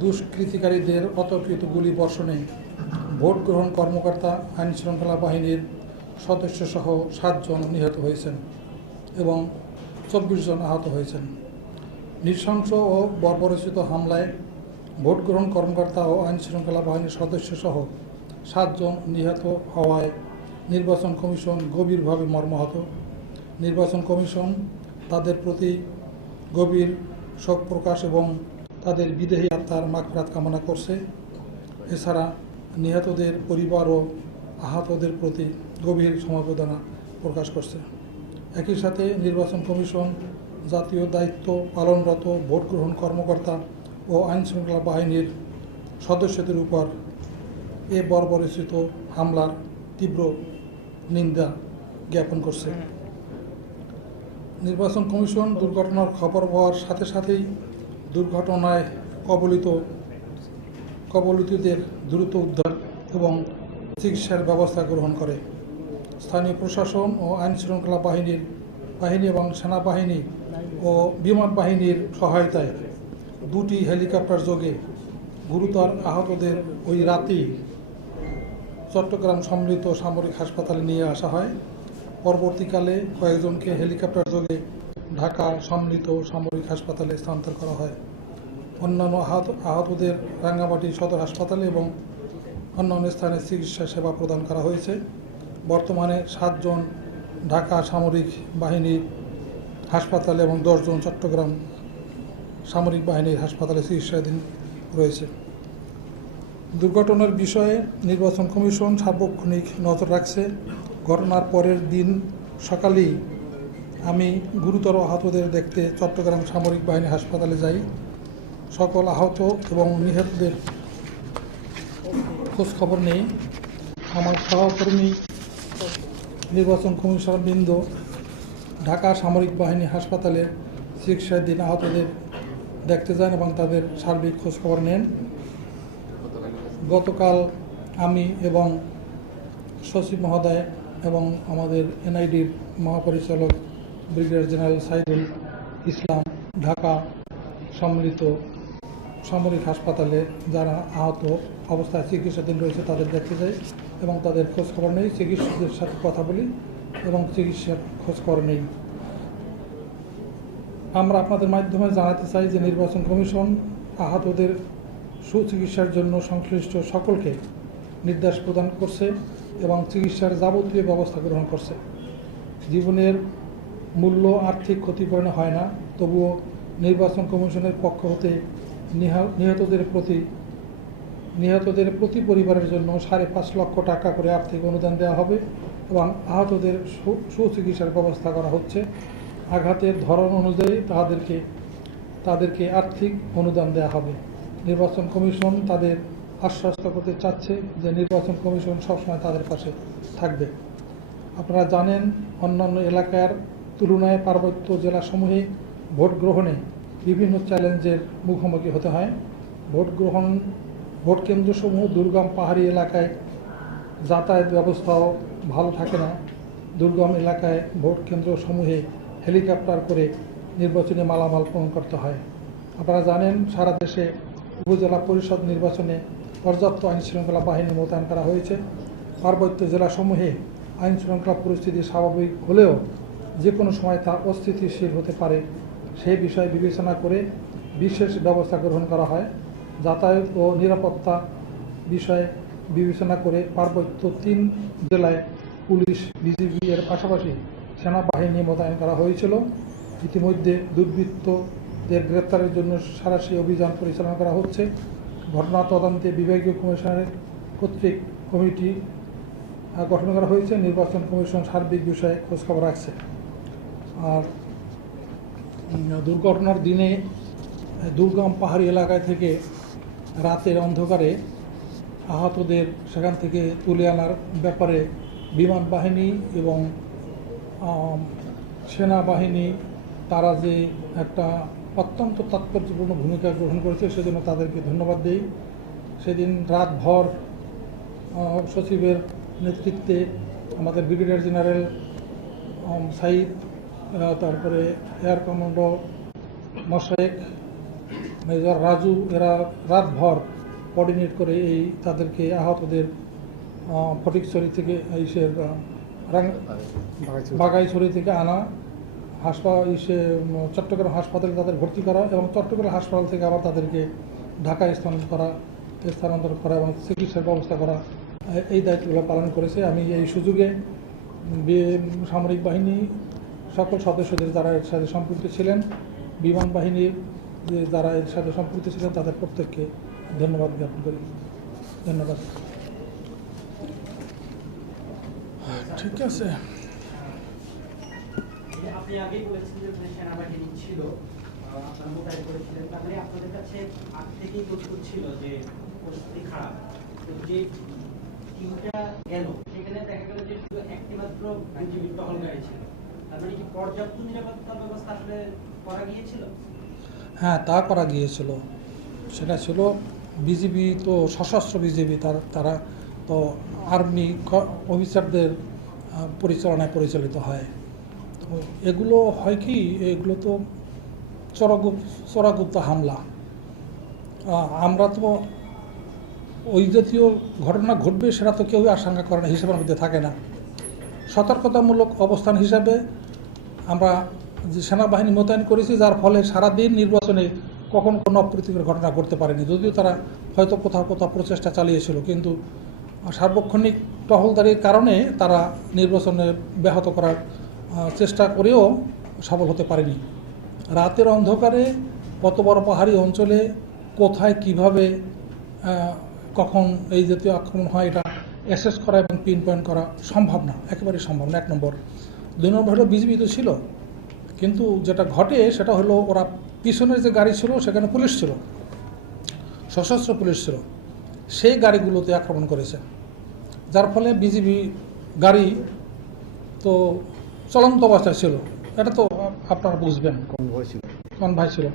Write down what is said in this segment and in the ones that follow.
দুষ্কৃতিকারীদের অতর্কিত গুলি বর্ষণে ভোট গ্রহণ কর্মকর্তা, আইনশৃঙ্খলা বাহিনীর সদস্যসহ 7 জন নিহত হয়েছেন এবং 24 জন আহত হয়েছেন। নৃশংস ও বর্বরোচিত হামলায় ভোট গ্রহণ কর্মকর্তা ও আইনশৃঙ্খলা বাহিনীর সদস্যসহ 7 জন নিহত হওয়ায় নির্বাচন কমিশন গভীরভাবে মর্মাহত। নির্বাচন কমিশন তাদের প্রতি গভীর শোক প্রকাশ এবং তাদের বিদেহী আত্মার মাগফিরাত কামনা করছে। এছাড়া নিহতদের পরিবার ও আহতদের প্রতি গভীর সমবেদনা প্রকাশ করছে। একই সাথে নির্বাচন কমিশন জাতীয় দায়িত্ব পালনরত ভোট গ্রহণ কর্মকর্তা ও আইনশৃঙ্খলা বাহিনীর সদস্যদের উপর এ বর্বরোচিত হামলার তীব্র নিন্দা জ্ঞাপন করছে। নির্বাচন কমিশন দুর্ঘটনার খবর পাওয়ার সাথে সাথেই দুর্ঘটনায় কবলিতদের দ্রুত উদ্ধার এবং চিকিৎসার ব্যবস্থা গ্রহণ করে। স্থানীয় প্রশাসন ও আইনশৃঙ্খলা বাহিনী এবং সেনাবাহিনী ও বিমান বাহিনীর সহায়তায় 2টি হেলিকপ্টার যোগে গুরুতর আহতদের ওই রাতেই চট্টগ্রাম সম্মিলিত সামরিক হাসপাতালে নিয়ে আসা হয়। পরবর্তীকালে কয়েকজনকে হেলিকপ্টার যোগে ঢাকা সম্মিলিত সামরিক হাসপাতালে স্থানান্তর করা হয়। অন্যান্য আহতদের রাঙ্গামাটি সদর হাসপাতালে এবং অন্যান্য স্থানে চিকিৎসা সেবা প্রদান করা হয়েছে। বর্তমানে 7 জন ঢাকা সামরিক বাহিনীর হাসপাতালে এবং 10 জন চট্টগ্রাম সামরিক বাহিনীর হাসপাতালে চিকিৎসাধীন রয়েছে। দুর্ঘটনার বিষয়ে নির্বাচন কমিশন সার্বক্ষণিক নজর রাখছে। ঘটনার পরের দিন সকালেই আমি গুরুতর আহতদের দেখতে চট্টগ্রাম সামরিক বাহিনী হাসপাতালে যাই। সকল আহত এবং নিহতদের খোঁজ খবর নেই। আমার সহকর্মী নির্বাচন কমিশনার বৃন্দ ঢাকা সামরিক বাহিনী হাসপাতালে চিকিৎসাধীন আহতদের দেখতে যান এবং তাদের সার্বিক খোঁজ খবর নেন। গতকাল আমি এবং সচিব মহোদয় এবং আমাদের এনআইডির মহাপরিচালক ব্রিগেডিয়ার জেনারেল সাইদুল ইসলাম ঢাকা সম্মিলিত সামরিক হাসপাতালে যারা আহত অবস্থায় চিকিৎসাধীন রয়েছে তাদের দেখতে যাই এবং তাদের খোঁজখবর নেই, চিকিৎসকদের সাথে কথা বলি এবং চিকিৎসার খোঁজখবর নেই। আমরা আপনাদের মাধ্যমে জানাতে চাই যে নির্বাচন কমিশন আহতদের সুচিকিৎসার জন্য সংশ্লিষ্ট সকলকে নির্দেশ প্রদান করছে এবং চিকিৎসার যাবতীয় ব্যবস্থা গ্রহণ করছে। জীবনের মূল্য আর্থিক ক্ষতিপূরণ হয় না, তবুও নির্বাচন কমিশনের পক্ষ হতে নিহতদের প্রতি পরিবারের জন্য 5.5 লক্ষ টাকা করে আর্থিক অনুদান দেওয়া হবে এবং আহতদের সুচিকিৎসার ব্যবস্থা করা হচ্ছে। আঘাতের ধরন অনুযায়ী তাদেরকে আর্থিক অনুদান দেওয়া হবে। নির্বাচন কমিশন তাদের আশ্বস্ত করতে চাচ্ছে যে নির্বাচন কমিশন সবসময় তাদের পাশে থাকবে। আপনারা জানেন, অন্যান্য এলাকার তুলনায় পার্বত্য জেলাসমূহে ভোট গ্রহণে বিভিন্ন চ্যালেঞ্জের মুখোমুখি হতে হয়। ভোট কেন্দ্রসমূহ দুর্গম পাহাড়ি এলাকায় যাতায়াত ব্যবস্থাও ভালো থাকে না। দুর্গম এলাকায় ভোট কেন্দ্রসমূহে হেলিকপ্টার করে নির্বাচনী মালামাল পূরণ করতে হয়। আপনারা জানেন, সারা দেশে উপজেলা পরিষদ নির্বাচনে পর্যাপ্ত আইনশৃঙ্খলা বাহিনী মোতায়েন করা হয়েছে। পার্বত্য জেলাসমূহে আইনশৃঙ্খলা পরিস্থিতি স্বাভাবিক হলেও যে কোনো সময় তা অস্থিতিশীল হতে পারে, সেই বিষয় বিবেচনা করে বিশেষ ব্যবস্থা গ্রহণ করা হয়। যাতায়াত ও নিরাপত্তা বিষয়ে বিবেচনা করে পার্বত্য 3 জেলায় পুলিশ, বিজিবি এর পাশাপাশি সেনাবাহিনী মোতায়েন করা হয়েছিল। ইতিমধ্যে দুর্বৃত্তদের গ্রেপ্তারের জন্য সাঁড়াশি অভিযান পরিচালনা করা হচ্ছে। ঘটনা তদন্তে বিভাগীয় কমিশনারের কর্তৃক কমিটি গঠন করা হয়েছে। নির্বাচন কমিশন সার্বিক বিষয়ে খোঁজখবর রাখছে। আর দুর্ঘটনার দিনে দুর্গম পাহাড়ি এলাকায় থেকে রাতের অন্ধকারে আহতদের সেখান থেকে তুলে আনার ব্যাপারে বিমান বাহিনী এবং সেনাবাহিনী তারা যে একটা অত্যন্ত তাৎপর্যপূর্ণ ভূমিকা গ্রহণ করেছে, সেজন্য তাদেরকে ধন্যবাদ দিই। সেদিন রাতভর সচিবের নেতৃত্বে আমাদের ব্রিগেডিয়ার জেনারেল সাইদ, তারপরে এয়ার কমান্ডো মোশারেক মেজর রাজু এরা রাতভর কোঅর্ডিনেট করে এই তাদেরকে আহতদের ফটিকছড়ি থেকে ইসের বাগাইছড়ি থেকে আনা চট্টগ্রাম হাসপাতালে তাদের ভর্তি করা এবং চট্টগ্রাম হাসপাতাল থেকে আবার তাদেরকে ঢাকায় স্থানান্তর করা এবং চিকিৎসার ব্যবস্থা করা, এই দায়িত্বগুলো পালন করেছে। আমি এই সুযোগে সামরিক বাহিনী সকল সদস্যদের যারা এর সাথে সম্পৃক্ত ছিলেন, বিমান বাহিনীর যারা এর সাথে সম্পৃক্ত ছিলেন তাদের প্রত্যেককে ধন্যবাদ জ্ঞাপন করি। ধন্যবাদ। ঠিক আছে। আপনি আগেই বলেছেন যে সেনাবাহিনী ছিল, আপনারা মোতায়েন করেছিলেন, তার মানে আপনাদের কাছে আগে থেকেই প্রস্তুত ছিল যে পরিস্থিতি খারাপ। তো যে টিমটা গেল সেখানে দেখা গেল যে শুধু একটি মাত্র বিজিবি টহল গাড়ি ছিল, তার মানে কি পর্যাপ্ত নিরাপত্তা ব্যবস্থা আসলে করা গিয়েছিল? হ্যাঁ, তা করা গিয়েছিল। সেটা ছিল বিজিবি, তো সশস্ত্র বিজিবি, তারা তো আর্মি অফিসারদের পরিচালনায় পরিচালিত হয়। তো এগুলো হয় কি, এগুলো তো চোরাগুপ্ত হামলা। আমরা তো ওই জাতীয় ঘটনা ঘটবে সেটা তো কেউই আশঙ্কা করে না, হিসেবের মধ্যে থাকে না। সতর্কতামূলক অবস্থান হিসাবে আমরা যে সেনাবাহিনী মোতায়েন করেছি, যার ফলে সারাদিন নির্বাচনে কখন কোনো অপ্রীতিকর ঘটনা ঘটতে পারেনি। যদিও তারা হয়তো কোথাও কোথাও প্রচেষ্টা চালিয়েছিল, কিন্তু সার্বক্ষণিক টহলদারির কারণে তারা নির্বাচনে ব্যাহত করার চেষ্টা করেও সফল হতে পারেনি। রাতের অন্ধকারে কত বড় পাহাড়ি অঞ্চলে কোথায় কিভাবে কখন এই জাতীয় আক্রমণ হয় এটা অ্যাসেস করা এবং পিন পয়েন্ট করা সম্ভব না, একেবারেই সম্ভব না, 1 নম্বর। 2 নম্বর হলো বিজিবি তো ছিল, কিন্তু যেটা ঘটে সেটা হলো ওরা পিছনের যে গাড়ি ছিল সেখানে পুলিশ ছিল, সশস্ত্র পুলিশ ছিল, সেই গাড়িগুলোতে আক্রমণ করেছে, যার ফলে বিজিবি গাড়ি তো চলন্ত অবস্থায় ছিল। এটা তো আপনারা বুঝবেন, কনভয় ছিল।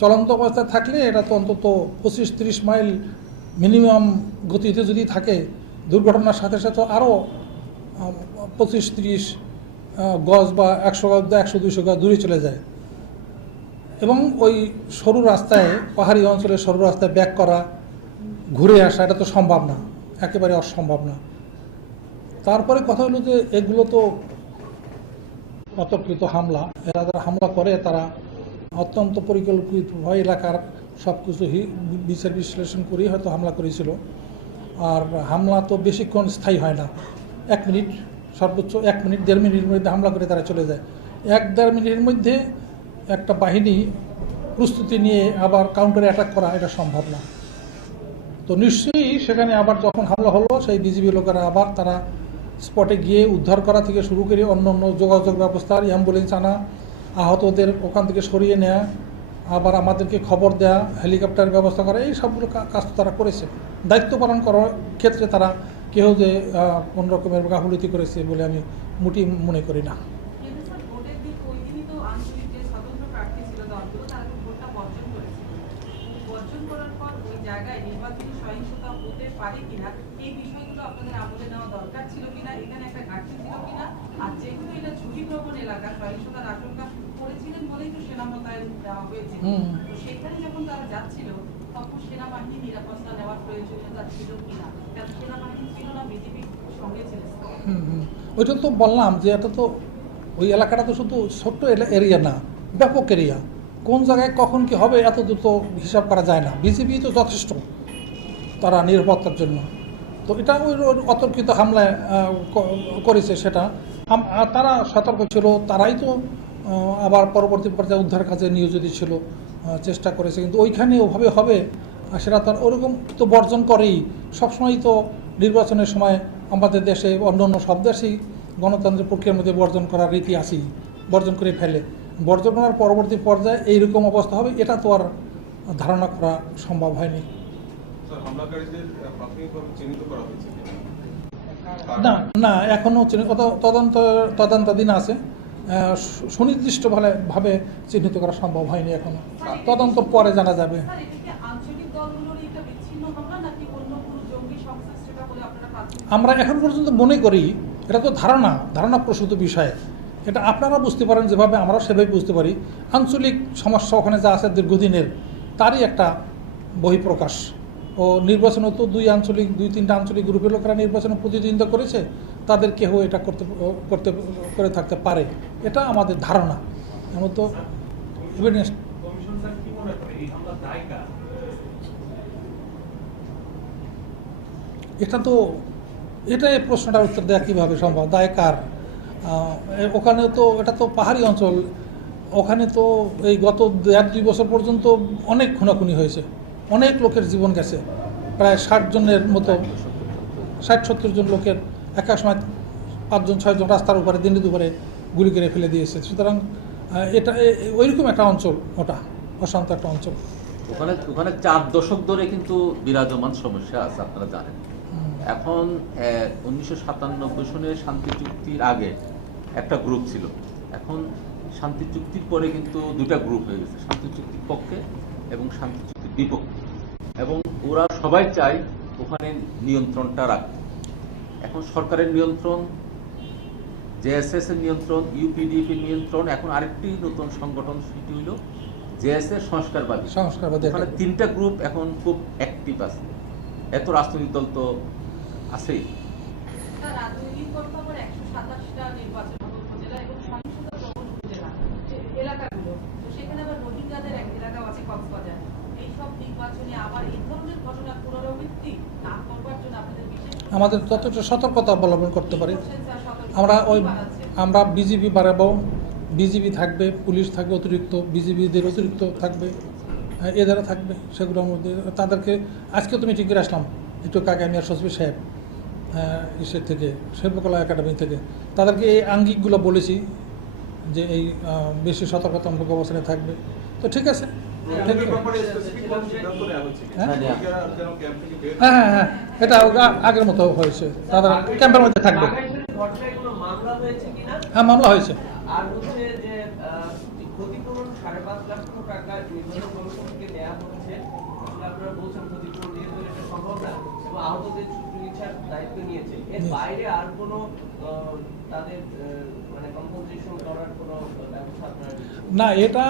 চলন্ত অবস্থায় থাকলে এটা তো অন্তত 25-30 মাইল মিনিমাম গতিতে যদি থাকে, দুর্ঘটনার সাথে সাথে আরও 25-30 গজ বা 100 গজ, 100-200 গজ দূরে চলে যায়। এবং ওই সরু রাস্তায়, পাহাড়ি অঞ্চলের সরু রাস্তায় ব্যাক করা, ঘুরে আসা, এটা তো সম্ভব না, একেবারে অসম্ভব না। তারপরে কথা হলো যে এগুলো তো অতর্কিত হামলা। এরা যারা হামলা করে তারা অত্যন্ত পরিকল্পিতভাবে এলাকার সব কিছু বিচার বিশ্লেষণ করেই হয়তো হামলা করেছিল। আর হামলা তো বেশিক্ষণ স্থায়ী হয় না, 1 মিনিট, সর্বোচ্চ 1 মিনিট 1.5 মিনিটের মধ্যে হামলা করে তারা চলে যায়। 1-1.5 মিনিটের মধ্যে একটা বাহিনী প্রস্তুতি নিয়ে আবার কাউন্টারে অ্যাটাক করা এটা সম্ভব না। তো নিশ্চয়ই সেখানে আবার যখন হামলা হলো, সেই বিজিবি লোকেরা আবার তারা স্পটে গিয়ে উদ্ধার করা থেকে শুরু করে অন্য যোগাযোগ ব্যবস্থার অ্যাম্বুলেন্স আনা, আহতদের ওখান থেকে সরিয়ে নেওয়া, আবার আমাদেরকে খবর দেওয়া, হেলিকপ্টার ব্যবস্থা করা, এই সবগুলো কাজ তারা করেছে। দায়িত্ব পালন করার ক্ষেত্রে তারা কেউ যে কোনো রকমের গাফিলতি করেছে বলে আমি মোটেই মনে করি না। ওইটা তো বললাম যে এটা তো ওই এলাকাটা তো শুধু ছোট্ট এরিয়া না, ব্যাপক এরিয়া। কোন জায়গায় কখন কি হবে এত দ্রুত হিসাব করা যায় না। বিজিবি তো যথেষ্ট তারা নিরাপত্তার জন্য। তো এটা ওই অতর্কিত হামলায় করেছে, সেটা তারা সতর্ক ছিল, তারাই তো আবার পরবর্তী পর্যায়ে উদ্ধার কাজে নিয়োজিত ছিল, চেষ্টা করেছে। কিন্তু ওইখানে ওভাবে হবে সেটা তার ওরকম তো বর্জন করেই। সবসময় তো নির্বাচনের সময় আমাদের দেশে, অন্য সব দেশেই গণতন্ত্রের প্রক্রিয়ার মধ্যে বর্জন করার রীতি আছেই, বর্জন করে ফেলে। বর্জন করার পরবর্তী পর্যায়ে এইরকম অবস্থা হবে এটা তো আর ধারণা করা সম্ভব হয়নি। না না, এখনও তদন্তাধীন আছে, সুনির্দিষ্টভাবে চিহ্নিত করা সম্ভব হয়নি এখনো। তদন্ত পরে জানা যাবে। আমরা এখন পর্যন্ত মনে করি এটা তো ধারণা প্রসূত বিষয়। এটা আপনারা বুঝতে পারেন যেভাবে, আমরা সেভাবে বুঝতে পারি। আঞ্চলিক সমস্যা ওখানে যা আছে দীর্ঘদিনের, তারই একটা বহিঃপ্রকাশ। ও নির্বাচনে তো দুই তিনটা আঞ্চলিক গ্রুপের লোকেরা নির্বাচনে প্রতিদ্বন্দ্বিতা করেছে, তাদের কেউ এটা করে থাকতে পারে, এটা আমাদের ধারণা। এমন তো এভিডেন্স এটাই প্রশ্নটার উত্তর দেওয়া কীভাবে সম্ভব? দায় কার? ওখানে তো এটা তো পাহাড়ি অঞ্চল, ওখানে তো এই গত 1-2 বছর পর্যন্ত অনেক খুনাখুনি হয়েছে, অনেক লোকের জীবন গেছে, প্রায় 60 জনের মতো, 60-70 জন লোকের একটা সময় 5-6 জন রাস্তার উপরে দিনে দুপুরে গুলি করে ফেলে দিয়েছে। সুতরাং এটা ওইরকম একটা অঞ্চল, ওটা অশান্ত একটা অঞ্চল। ওখানে 4 দশক ধরে কিন্তু বিরাজমান সমস্যা আছে, আপনারা জানেন। এখন 1997 সনের শান্তি চুক্তির আগে একটা গ্রুপ ছিল, এখন শান্তি চুক্তির পরে কিন্তু 2টা গ্রুপ হয়ে গেছে, শান্তি চুক্তির পক্ষে এবং শান্তি চুক্তির বিপক্ষে, এবং ওরা সবাই চায় ওখানে নিয়ন্ত্রণটা রাখতে। এখন সরকারের নিয়ন্ত্রণ, জেএসএস এর নিয়ন্ত্রণ, ইউপিডিএফের নিয়ন্ত্রণ, এখন আরেকটি নতুন সংগঠন সেটি হইল জেএসএস সংস্কারবাদী। ওখানে 3টা গ্রুপ এখন খুব অ্যাক্টিভ আছে, এত রাজনৈতিক দল তো আছেই। আমাদের ততটা সতর্কতা অবলম্বন করতে পারি। আমরা বিজিবি বাড়াবো, বিজিবি থাকবে, পুলিশ থাকবে অতিরিক্ত, বিজিবিদের অতিরিক্ত থাকবে, এদের থাকবে, সেগুলোর মধ্যে তাদেরকে আজকে তুমি ঠিক করে আসলাম একটু আগে আমি আর সচিব সাহেব ইসের থেকে, শিল্পকলা একাডেমি থেকে, তাদেরকে এই আঙ্গিকগুলো বলেছি যে এই বেশি সতর্কতামূলক অবস্থানে থাকবে। তো ঠিক আছে, হ্যাঁ, এটা আগের মতো হয়েছে, তারা ক্যাম্পের মধ্যে থাকবে। হ্যাঁ, মামলা হয়েছে। আর হচ্ছে যে ক্ষতিপূরণ 5.5 লাখ টাকা নির্বাচন কমিশন থেকে দেয়া হচ্ছে, আসলে আপনারা বলছেন ক্ষতিপূরণ দিয়ে দিলে এটা সম্ভব না, এবং আহতদের চিকিৎসার দায়িত্ব নিয়েছে। এর বাইরে আর কোনো তাদের মানে কম্পেনসেশন করার কোনো ব্যবস্থা আপনারা না? এটা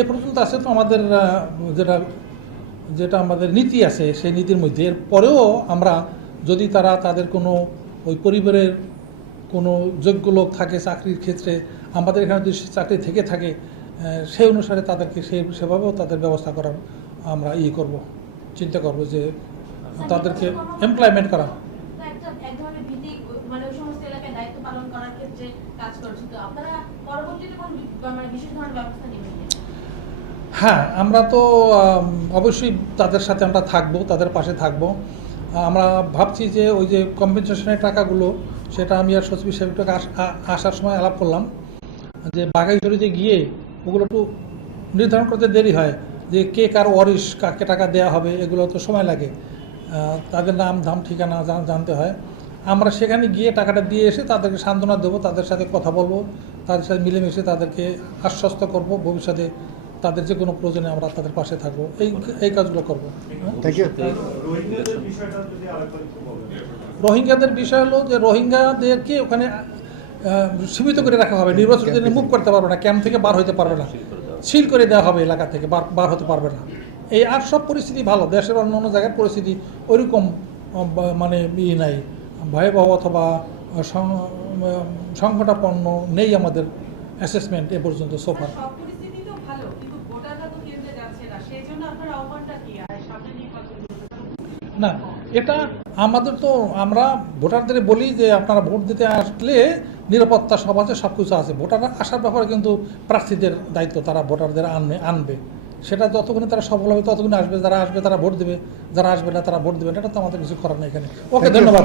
এই পর্যন্ত আছে তো আমাদের যেটা আমাদের নীতি আছে, সেই নীতির মধ্যে। এর পরেও আমরা যদি তাদের কোনো ওই পরিবারের কোনো যোগ্য লোক থাকে চাকরির ক্ষেত্রে, আমাদের এখানে যদি চাকরি থেকে থাকে, সেই অনুসারে তাদেরকে সেভাবেও তাদের ব্যবস্থা করার আমরা করব, চিন্তা করব যে তাদেরকে এমপ্লয়মেন্ট করা। হ্যাঁ, আমরা তো অবশ্যই তাদের সাথে আমরা থাকবো, তাদের পাশে থাকবো। আমরা ভাবছি যে ওই যে কম্পেনসেশনের টাকাগুলো, সেটা আমি আর সচিব সাহেবটাকে আসার সময় আলাপ করলাম যে বাঘাইছড়িতে গিয়ে ওগুলো একটু নির্ধারণ করতে দেরি হয়, যে কে কার ওয়ারিশ, কাকে টাকা দেওয়া হবে, এগুলো তো সময় লাগে, তাদের নাম ধাম ঠিকানা জানতে হয়। আমরা সেখানে গিয়ে টাকাটা দিয়ে এসে তাদেরকে সান্ত্বনা দেবো, তাদের সাথে কথা বলবো, তাদের সাথে মিলেমিশে তাদেরকে আশ্বস্ত করব, ভবিষ্যতে তাদের যে কোনো প্রয়োজনে আমরা তাদের পাশে থাকবো, এই কাজগুলো করবো। রোহিঙ্গাদের বিষয় হলো যে রোহিঙ্গাদেরকে ওখানে সীমিত করে রাখা হবে, নির্বাচন দিনে মুভ করতে পারবে না, ক্যাম্প থেকে বার হতে পারবে না, সিল করে দেওয়া হবে, এলাকা থেকে বার হতে পারবে না। এই আর সব পরিস্থিতি ভালো, দেশের অন্য জায়গার পরিস্থিতি ওইরকম মানে নাই, ভয়াবহ অথবা সংকটাপন্ন নেই আমাদের অ্যাসেসমেন্ট এ পর্যন্ত সোফার। না, এটা আমাদের তো আমরা ভোটারদের বলি যে আপনারা ভোট দিতে আসলে নিরাপত্তা সব আছে, সব কিছু আছে। ভোটাররা আসার ব্যাপারে কিন্তু প্রার্থীদের দায়িত্ব, তারা ভোটারদের আনবে, সেটা যতক্ষণে তারা সফল হবে ততক্ষণে আসবে, যারা আসবে তারা ভোট দেবে, যারা আসবে না তারা ভোট দেবে, এটা তো আমাদের কিছু করার নেই এখানে। ওকে, ধন্যবাদ।